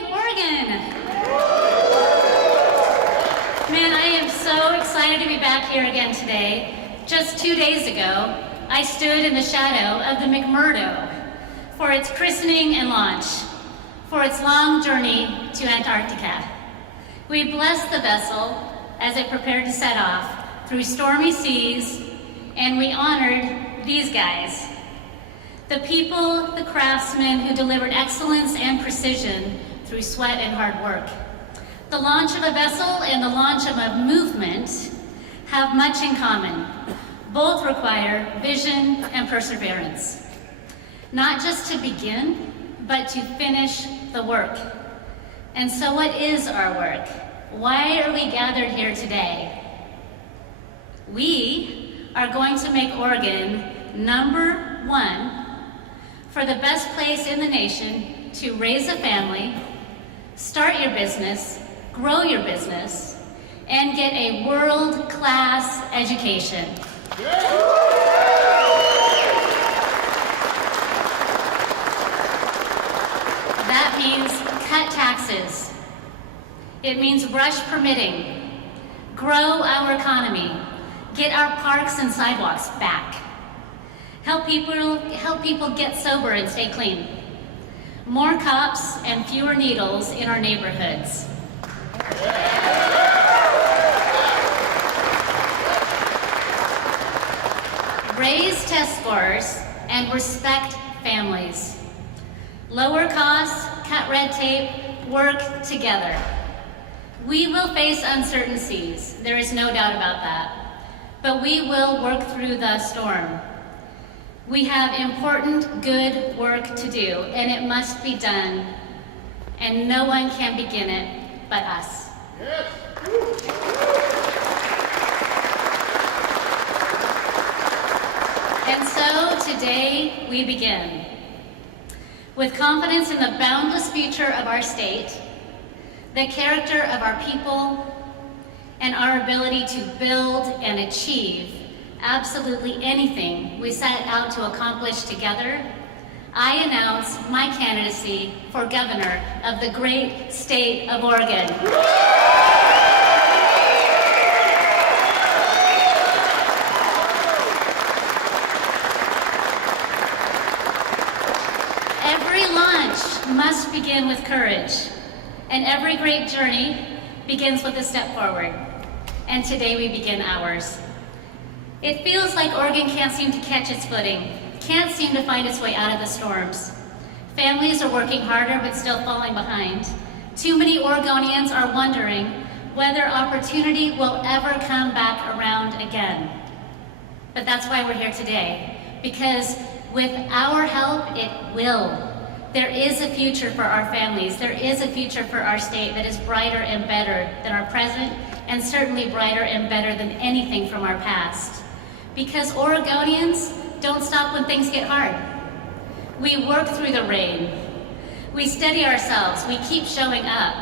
morning, Oregon! Man, I am so excited to be back here again today. Just 2 days ago, I stood in the shadow of the McMurdo for its christening and launch, for its long journey to Antarctica. We blessed the vessel as it prepared to set off through stormy seas, and we honored these guys. The people, the craftsmen who delivered excellence and precision through sweat and hard work. The launch of a vessel and the launch of a movement have much in common. Both require vision and perseverance. Not just to begin, but to finish the work. And so what is our work? Why are we gathered here today? We are going to make Oregon #1 for the best place in the nation to raise a family, start your business, grow your business, and get a world-class education. That means cut taxes. It means rush permitting, grow our economy, get our parks and sidewalks back. Help people get sober and stay clean. More cops and fewer needles in our neighborhoods. Raise test scores and respect families. Lower costs, cut red tape, work together. We will face uncertainties, there is no doubt about that, but we will work through the storm. We have important, good work to do, and it must be done, and no one can begin it but us. Yes. And so today we begin. With confidence in the boundless future of our state, the character of our people, and our ability to build and achieve absolutely anything we set out to accomplish together, I announce my candidacy for governor of the great state of Oregon. Every launch must begin with courage, and every great journey begins with a step forward. And today we begin ours. It feels like Oregon can't seem to catch its footing, can't seem to find its way out of the storms. Families are working harder but still falling behind. Too many Oregonians are wondering whether opportunity will ever come back around again. But that's why we're here today, because with our help, it will. There is a future for our families. There is a future for our state that is brighter and better than our present, and certainly brighter and better than anything from our past. Because Oregonians don't stop when things get hard. We work through the rain. We steady ourselves. We keep showing up.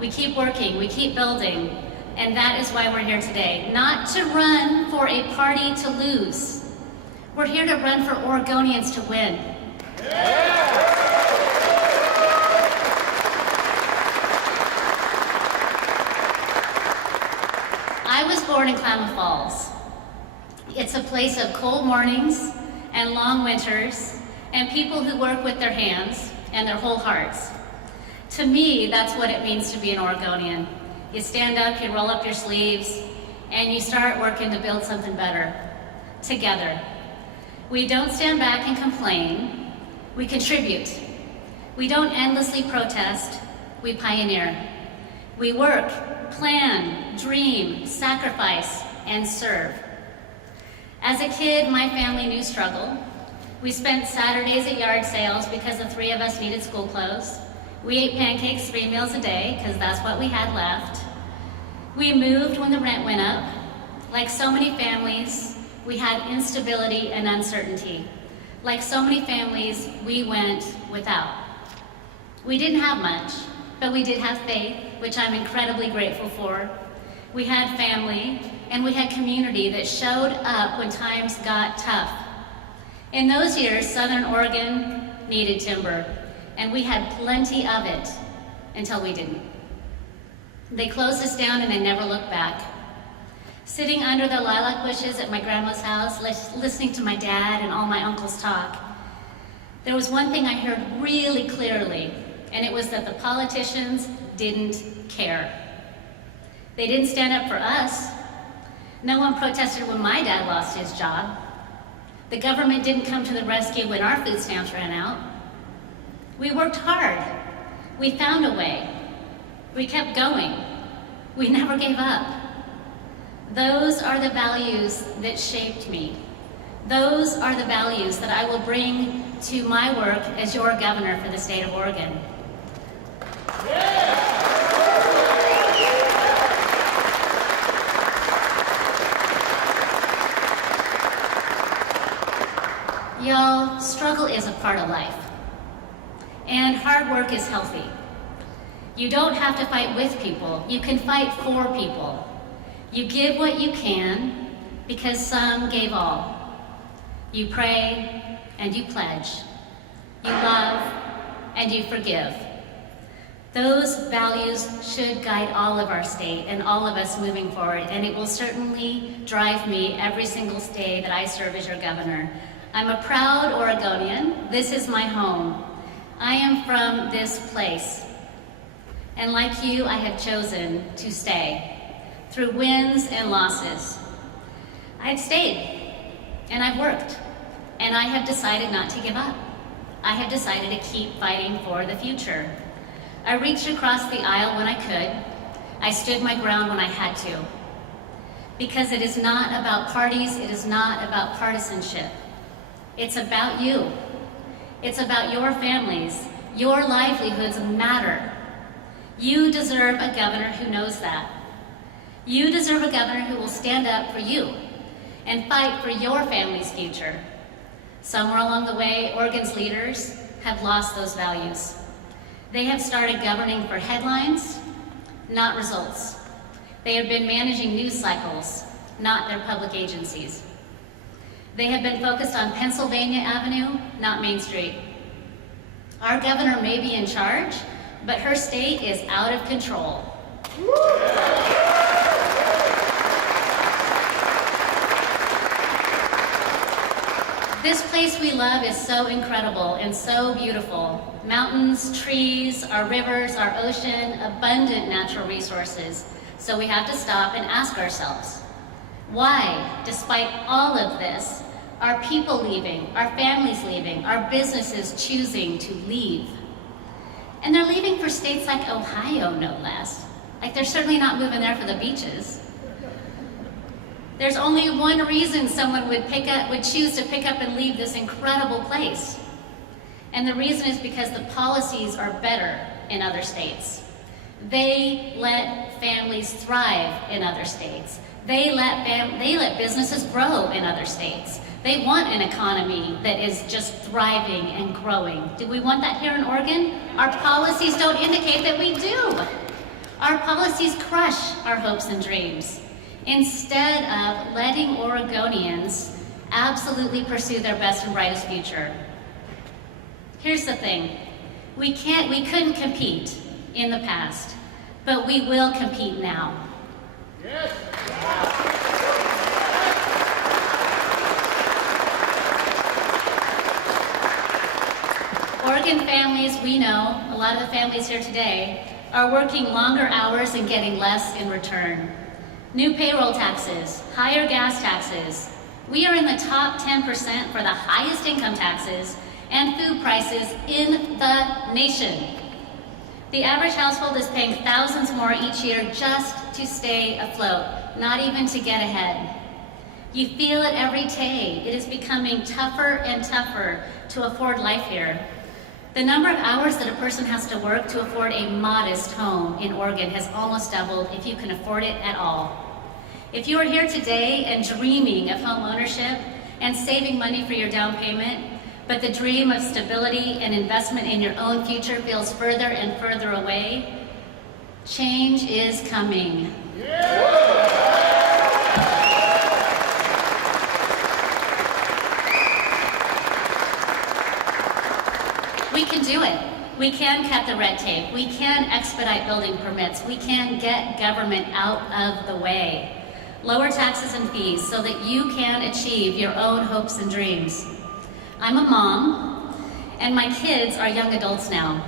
We keep working. We keep building. And that is why we're here today. Not to run for a party to lose. We're here to run for Oregonians to win. Yeah. I was born in Klamath Falls. It's a place of cold mornings and long winters and people who work with their hands and their whole hearts. To me, that's what it means to be an Oregonian. You stand up, you roll up your sleeves, and you start working to build something better, together. We don't stand back and complain, we contribute. We don't endlessly protest, we pioneer. We work, plan, dream, sacrifice, and serve. As a kid, my family knew struggle. We spent Saturdays at yard sales because the 3 of us needed school clothes. We ate pancakes 3 meals a day because that's what we had left. We moved when the rent went up. Like so many families, we had instability and uncertainty. Like so many families, we went without. We didn't have much, but we did have faith, which I'm incredibly grateful for. We had family, and we had community that showed up when times got tough. In those years, Southern Oregon needed timber, and we had plenty of it. until we didn't. They closed us down and they never looked back. Sitting under the lilac bushes at my grandma's house, listening to my dad and all my uncles talk, there was one thing I heard really clearly, and it was that the politicians didn't care. They didn't stand up for us. No one protested when my dad lost his job. The government didn't come to the rescue when our food stamps ran out. We worked hard. We found a way. We kept going. We never gave up. Those are the values that shaped me. Those are the values that I will bring to my work as your governor for the state of Oregon. Y'all, struggle is a part of life. And hard work is healthy. You don't have to fight with people. You can fight for people. You give what you can because some gave all. You pray and you pledge. You love and you forgive. Those values should guide all of our state and all of us moving forward, and it will certainly drive me every single day that I serve as your governor. I'm a proud Oregonian. This is my home. I am from this place. And like you, I have chosen to stay through wins and losses. I've stayed and I've worked, and I have decided not to give up. I have decided to keep fighting for the future. I reached across the aisle when I could. I stood my ground when I had to. Because it is not about parties, it is not about partisanship. It's about you. It's about your families. Your livelihoods matter. You deserve a governor who knows that. You deserve a governor who will stand up for you and fight for your family's future. Somewhere along the way, Oregon's leaders have lost those values. They have started governing for headlines, not results. They have been managing news cycles, not their public agencies. They have been focused on Pennsylvania Avenue, not Main Street. Our governor may be in charge, but her state is out of control. This place we love is so incredible and so beautiful. Mountains, trees, our rivers, our ocean, abundant natural resources. So we have to stop and ask ourselves, why, despite all of this, are people leaving, our families leaving, our businesses choosing to leave? And they're leaving for states like Ohio, no less. Like, they're certainly not moving there for the beaches. There's only one reason someone would choose to pick up and leave this incredible place. And the reason is because the policies are better in other states. They let families thrive in other states. They let businesses grow in other states. They want an economy that is just thriving and growing. Do we want that here in Oregon? Our policies don't indicate that we do. Our policies crush our hopes and dreams, instead of letting Oregonians absolutely pursue their best and brightest future. Here's the thing, we couldn't compete in the past, but we will compete now. Yes. Oregon families, we know, a lot of the families here today, are working longer hours and getting less in return. New payroll taxes, higher gas taxes. We are in the top 10% for the highest income taxes and food prices in the nation. The average household is paying thousands more each year just to stay afloat, not even to get ahead. You feel it every day. It is becoming tougher and tougher to afford life here. The number of hours that a person has to work to afford a modest home in Oregon has almost doubled, if you can afford it at all. If you are here today and dreaming of home ownership and saving money for your down payment, but the dream of stability and investment in your own future feels further and further away, change is coming. We can do it. We can cut the red tape. We can expedite building permits. We can get government out of the way. Lower taxes and fees so that you can achieve your own hopes and dreams. I'm a mom, and my kids are young adults now.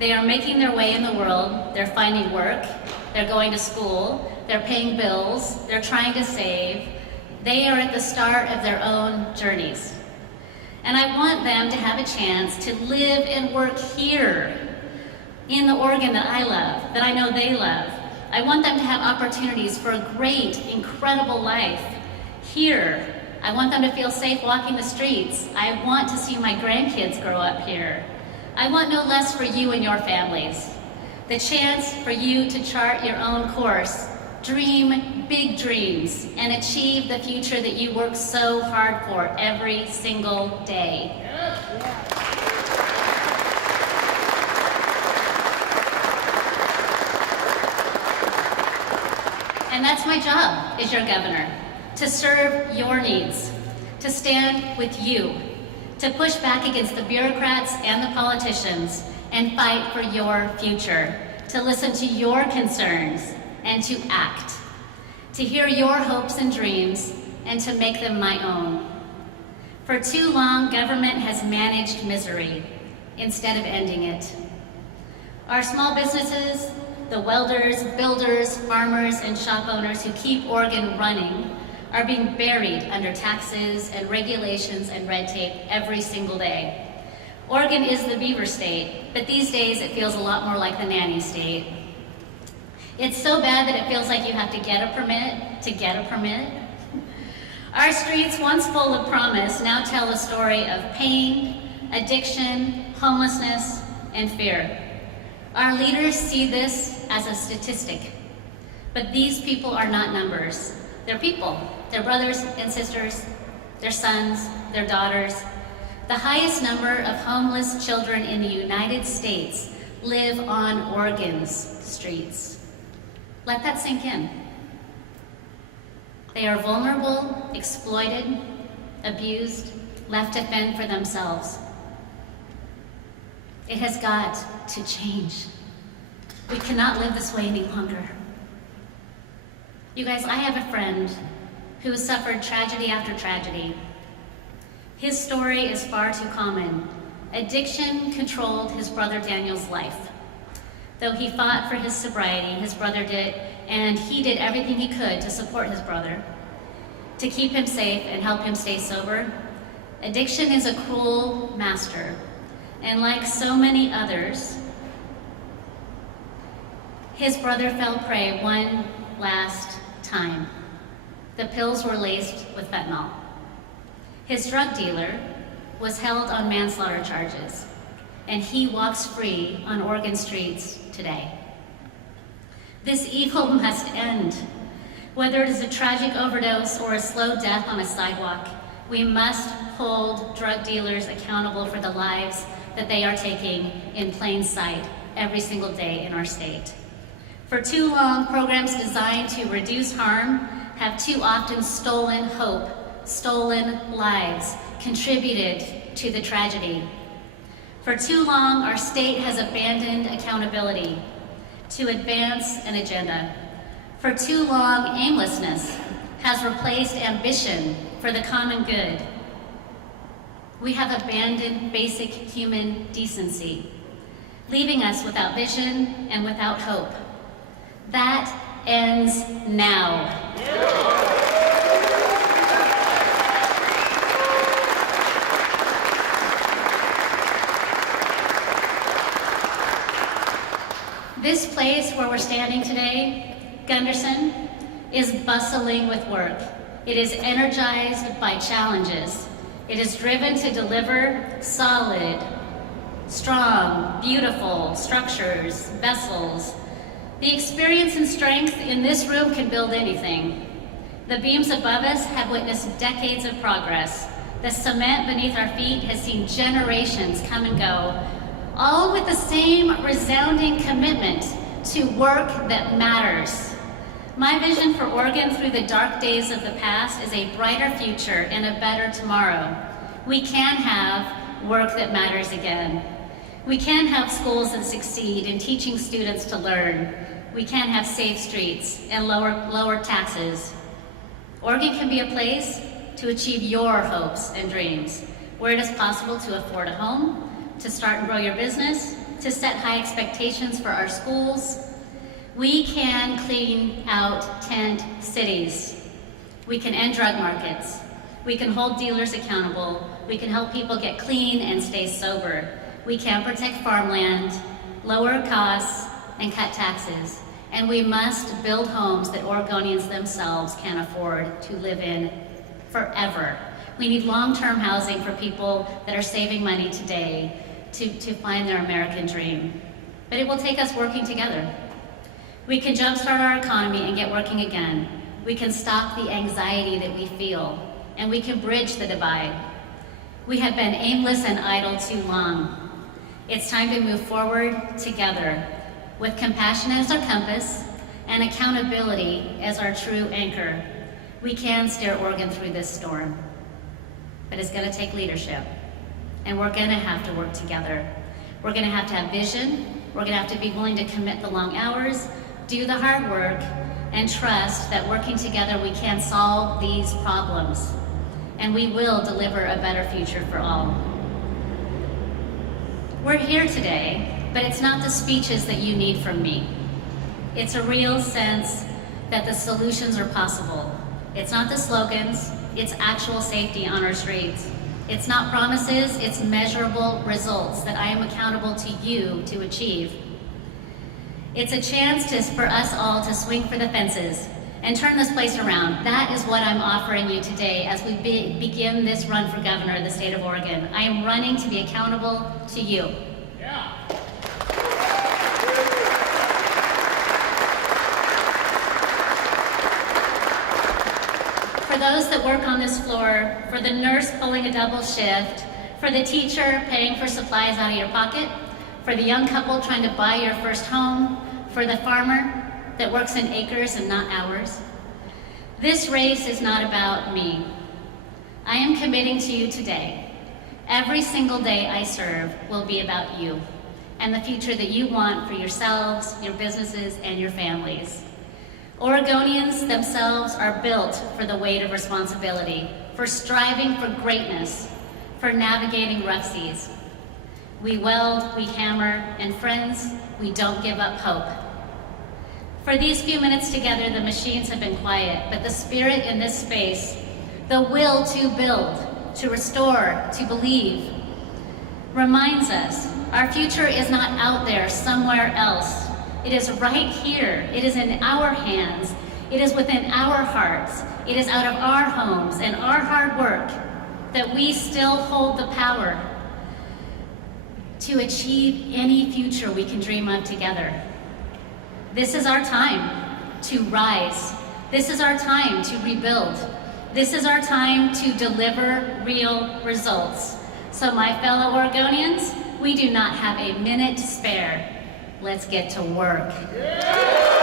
They are making their way in the world. They're finding work. They're going to school. They're paying bills. They're trying to save. They are at the start of their own journeys. And I want them to have a chance to live and work here in the Oregon that I love, that I know they love. I want them to have opportunities for a great, incredible life here. I want them to feel safe walking the streets. I want to see my grandkids grow up here. I want no less for you and your families. The chance for you to chart your own course, dream big dreams, and achieve the future that you work so hard for every single day. And that's my job as your governor, to serve your needs, to stand with you, to push back against the bureaucrats and the politicians, and fight for your future, to listen to your concerns and to act, to hear your hopes and dreams and to make them my own. For too long, government has managed misery instead of ending it. Our small businesses, the welders, builders, farmers, and shop owners who keep Oregon running are being buried under taxes and regulations and red tape every single day. Oregon is the beaver state, but these days it feels a lot more like the nanny state. It's so bad that it feels like you have to get a permit to get a permit. Our streets, once full of promise, now tell a story of pain, addiction, homelessness, and fear. Our leaders see this as a statistic, but these people are not numbers. They're people. They're brothers and sisters, their sons, their daughters. The highest number of homeless children in the United States live on Oregon's streets. Let that sink in. They are vulnerable, exploited, abused, left to fend for themselves. It has got to change. We cannot live this way any longer. You guys, I have a friend who has suffered tragedy after tragedy. His story is far too common. Addiction controlled his brother Daniel's life. Though he fought for his sobriety, his brother did, and he did everything he could to support his brother, to keep him safe and help him stay sober. Addiction is a cruel master, and like so many others, his brother fell prey one last time. The pills were laced with fentanyl. His drug dealer was held on manslaughter charges, and he walks free on Oregon streets today. This evil must end. Whether it is a tragic overdose or a slow death on a sidewalk, we must hold drug dealers accountable for the lives that they are taking in plain sight every single day in our state. For too long, programs designed to reduce harm have too often stolen hope, stolen lives, contributed to the tragedy. For too long, our state has abandoned accountability to advance an agenda. For too long, aimlessness has replaced ambition for the common good. We have abandoned basic human decency, leaving us without vision and without hope. That ends now. This place where we're standing today, Gunderson, is bustling with work. It is energized by challenges. It is driven to deliver solid, strong, beautiful structures, vessels. The experience and strength in this room can build anything. The beams above us have witnessed decades of progress. The cement beneath our feet has seen generations come and go, all with the same resounding commitment to work that matters. My vision for Oregon through the dark days of the past is a brighter future and a better tomorrow. We can have work that matters again. We can have schools that succeed in teaching students to learn. We can have safe streets and lower taxes. Oregon can be a place to achieve your hopes and dreams, where it is possible to afford a home, to start and grow your business, to set high expectations for our schools. We can clean out tent cities. We can end drug markets. We can hold dealers accountable. We can help people get clean and stay sober. We can protect farmland, lower costs, and cut taxes. And we must build homes that Oregonians themselves can afford to live in forever. We need long-term housing for people that are saving money today to find their American dream. But it will take us working together. We can jumpstart our economy and get working again. We can stop the anxiety that we feel, and we can bridge the divide. We have been aimless and idle too long. It's time to move forward together, with compassion as our compass and accountability as our true anchor. We can steer Oregon through this storm, but it's gonna take leadership, and we're gonna have to work together. We're gonna have to have vision, we're gonna have to be willing to commit the long hours, do the hard work, and trust that working together we can solve these problems, and we will deliver a better future for all. We're here today, but it's not the speeches that you need from me. It's a real sense that the solutions are possible. It's not the slogans, it's actual safety on our streets. It's not promises, it's measurable results that I am accountable to you to achieve. It's a chance for us all to swing for the fences and turn this place around. That is what I'm offering you today as we begin this run for governor of the state of Oregon. I am running to be accountable to you. Yeah. For those that work on this floor, for the nurse pulling a double shift, for the teacher paying for supplies out of your pocket, for the young couple trying to buy your first home, for the farmer that works in acres and not hours. This race is not about me. I am committing to you today. Every single day I serve will be about you and the future that you want for yourselves, your businesses, and your families. Oregonians themselves are built for the weight of responsibility, for striving for greatness, for navigating rough seas. We weld, we hammer, and friends, we don't give up hope. For these few minutes together, the machines have been quiet, but the spirit in this space, the will to build, to restore, to believe, reminds us our future is not out there somewhere else. It is right here. It is in our hands. It is within our hearts. It is out of our homes and our hard work that we still hold the power to achieve any future we can dream of together. This is our time to rise. This is our time to rebuild. This is our time to deliver real results. So my fellow Oregonians, we do not have a minute to spare. Let's get to work. Yeah!